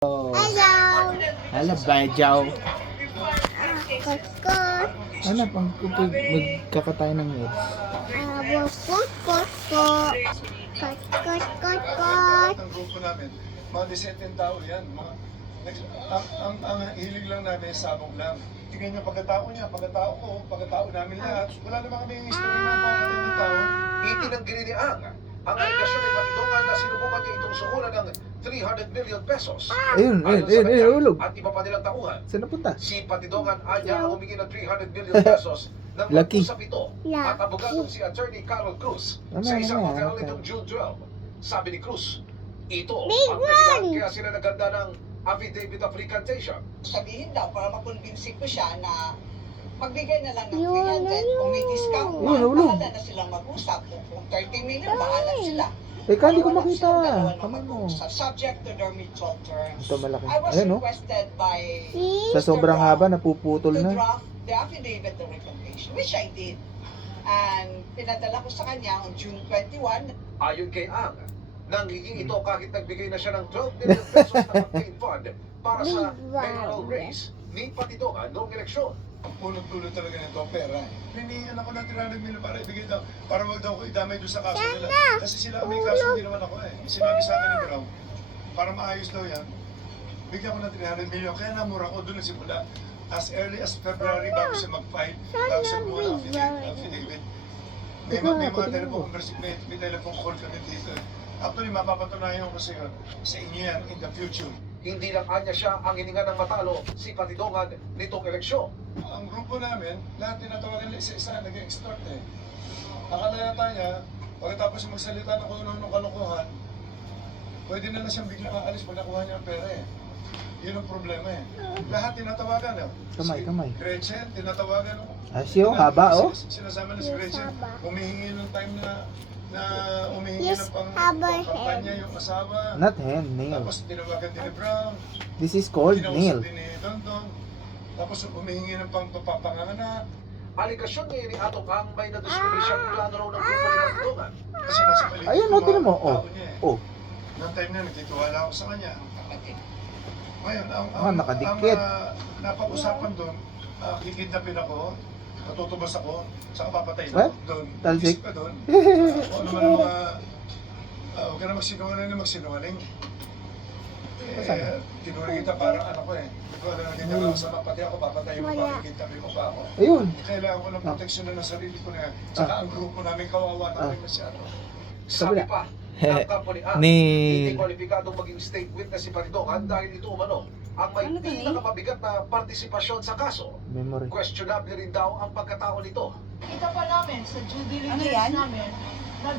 Oh, Hello. hala Bajaw. Koko. Ano pang magkakatay ng yes? Koko. Koko. Ang grupo namin, mga disenteng tao yan. Ang hilig lang namin, sabog lang. Tingnan niyo pagkatao niya, pagkatao ko, pagkatao namin lahat. Wala naman kami yung history na mga ng tao. Itinanggi ni ang aligasyon ni Patidongan na sinubukan niya itong suhulan ng 300 million pesos. Ayun, Ayon sa kanya ulog. at iba pa nilang tauhan, Saan napunta? si Patidongan anya ang humingi ng 300 million pesos ng Lucky. mag-usap ito at abogadong si Attorney Carol Cruz sa isang hotel nitong June 12. Sabi ni Cruz, ito ang dahilan kaya sila naganda ng affidavit of recantation. Sabihin daw para makonbinsik ko siya na magbigay na lang ng Yun, 300 kung may discount Yun, man, ulog. bahala na silang mag-usap. Kung 30 million, bahala sila. Teka, hindi ko Bahala makita. silang dalawa na Kamay mo. mag-uusap, subject to their mutual terms. Ito malaki. I was Ayan, no? requested by See? Sa sobrang Mr. haba, Brown napuputol to na. draft the affidavit of recantation, which I did. And pinadala ko sa kanya on June 21. Ayon kay Ang, nanggiging ito kahit nagbigay na siya ng 12 million pesos na campaign fund para sa mayoral race ni Patidongan noong eleksyon. Ang punot-tulot talaga nito, pera. Hinihingan ako ng 300 million para ibigay daw, para wag daw ko idamay doon sa kaso nila. Kasi sila may kaso, hindi naman ako eh. Sinabi sa akin ni Brown, para maayos daw yan, bigyan ko ng 300 million. Kaya namura ko doon nagsimula. As early as February bago siya mag-file, bago siya gumawa ng affidavit. May mga telephone conversation, may telephone call kami dito. Actually, mapapatunayan ko sa sa inyo yan in the future. Hindi lang anya siya ang hininga ng matalo si Patidongan nitong eleksyon. Ang grupo namin, lahat tinatawagan nila isa-isa, nag-extract eh. Akala yata niya, pagkatapos magsalita ng kung ano kalokohan, pwede na lang siyang biglang aalis pag nakuha niya ang pera eh. Yun ang problema eh. Lahat tinatawagan eh. Kamay, kamay. Gretchen, tinatawagan. Asyo, haba oh. Sinasama na si Gretchen, humihingi ng time na humihingi Yes, ng haba kampanya yung asawa. Not hand, nail. Tapos tinawagan din ni Brown. This is called Kinausap nail. din ni Dondon. Tapos humihingi ng panganganak. Aligasyon ngayon ni Atong Ang may nadiskubre siyang plano raw ng grupo ni Patidongan. Kasi nasa paligid Ayun, ko, tingnan mo. mga Oh. tao niya eh. Oh, Noong time na nagtitiwala ako sa kanya. Ngayon, nakadikit. napag-usapan doon, kikidnapin ako, matutubas ako, saka papatayin What? ako doon. Talsik? Isip ka doon. Kung ano man ang mga, huwag ka na magsinungaling. Tinulong kita parang ano ko eh. Hindi ko alam na ganyan ako sa pati ako, papatayin mo pa, kikidnapin mo pa ako. ayun. Kailangan ko ng proteksyon na ng sarili ko na, saka ang grupo namin kawawa na rin masyado. Sabi pa, ng kampo ni Ang, Ni- hindi kwalipikadong maging state witness si Patidongan dahil ito umano ang may pinakamabigat na partisipasyon sa kaso. Memory. Questionable rin daw ang pagkatao nito. Kita pa namin sa due diligence yan? namin na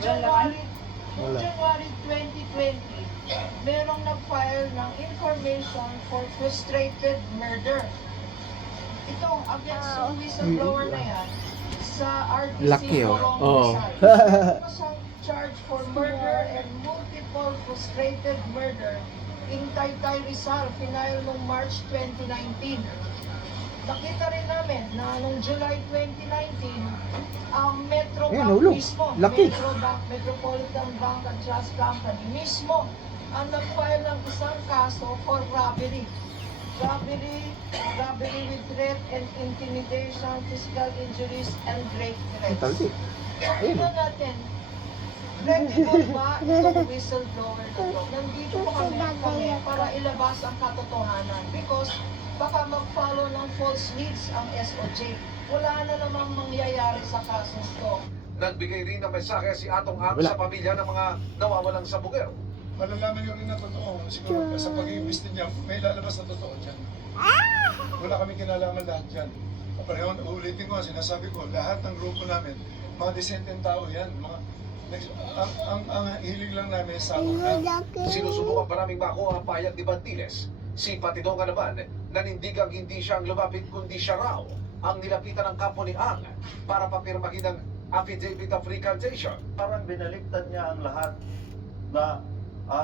Wala January 2020, merong nag-file ng information for frustrated murder. Itong against yung whistleblower na yan sa RTC Lucky, oh. Morong Oh. Rizal. Siyang charge for murder and multiple frustrated murder in Taytay Rizal, final noong March 2019. Nakita rin namin na noong July 2019, ang Metro Ayan, Bank ulog. mismo, Laki. Metro Bank, Metropolitan Bank and Trust Company mismo ang nag-file ng isang kaso for robbery. Robbery with threat and intimidation, physical injuries, and great threats. Talsik. So, tingnan natin, credible ba itong whistleblower na to? Nandito po kami para ilabas ang katotohanan because baka mag-follow ng false leads ang SOJ. Wala na namang mangyayari sa kasos to. Nagbigay rin ng mensahe si Atong Ang Wala. sa pamilya ng mga nawawalang sa buger. Malalaman nyo rin na totoo. Siguro sa pag-iimbesti niya, may lalabas na totoo dyan. Wala kami kinalaman lahat dyan. Pareho, uulitin ko, sinasabi ko, lahat ng grupo namin, mga disenteng tao yan. Ang hilig lang namin sa lang. Sinusubukan pa naming makuha ang pahayag ni Bantiles. Si Patidongan naman, nanindigang hindi siyang lumapit kundi siya raw ang nilapitan ng kampo ni Ang para papirmahin ng affidavit of recantation. Parang binaliktad niya ang lahat na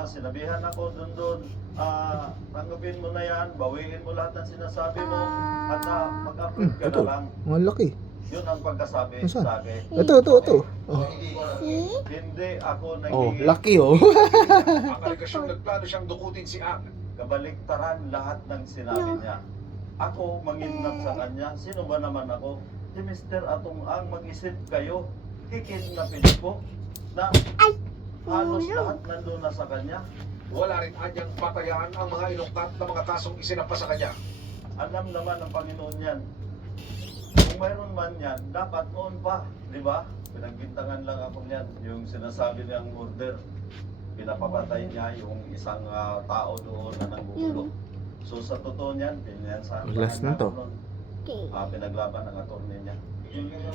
sinabihan ako doon, tanggapin mo na yan, bawiin mo lahat ng sinasabi mo, at mag-approve ka na Ito, lang. ang laki. Yun ang pagkasabi Nasaan? sa akin. Ito. Oh, Hindi ako oh nagiging laki oh. Ang aligasyong nagplano siyang dukutin si Ang kabaliktaran lahat ng sinabi niya. Ako manginap sa kanya. Sino ba naman ako? Si Mr. Atong Ang, mag-isip kayo. Kikidnapin ko na halos lahat nandun na sa kanya. Wala rin anyang patayaan ang mga inungkat na mga kasong isinampa sa kanya. Alam naman ng Panginoon yan. Kung mayroon man yan, dapat noon pa. Di ba? Pinagbintangan lang ako niyan. Yung sinasabi niyang order. Pinapapatay niya yung isang tao doon na nanggugulo. So sa totoo niyan, pinansahan Last na to. pinaglaban ng attorney niya.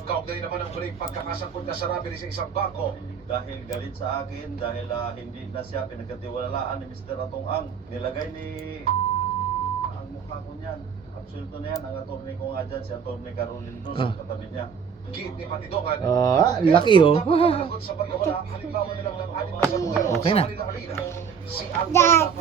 Kaugnay naman ang muling pagkakasangkot na sa robbery sa isang bangko. Dahil galit sa akin, dahil hindi na siya pinagkatiwalaan ni Mr. Atong Ang. Nilagay ni ang mukha ko niyan. Absoluto na yan, ang attorney ko nga dyan, si attorney Caroline Cruz, Ah. katabi niya. Giit ni Patidongan. Laki oh. Dapat sa pagkawala, halimbawa nilang ng 6 na sa buhay Okay na. sa Manila Arena. Si Alfred Daddy.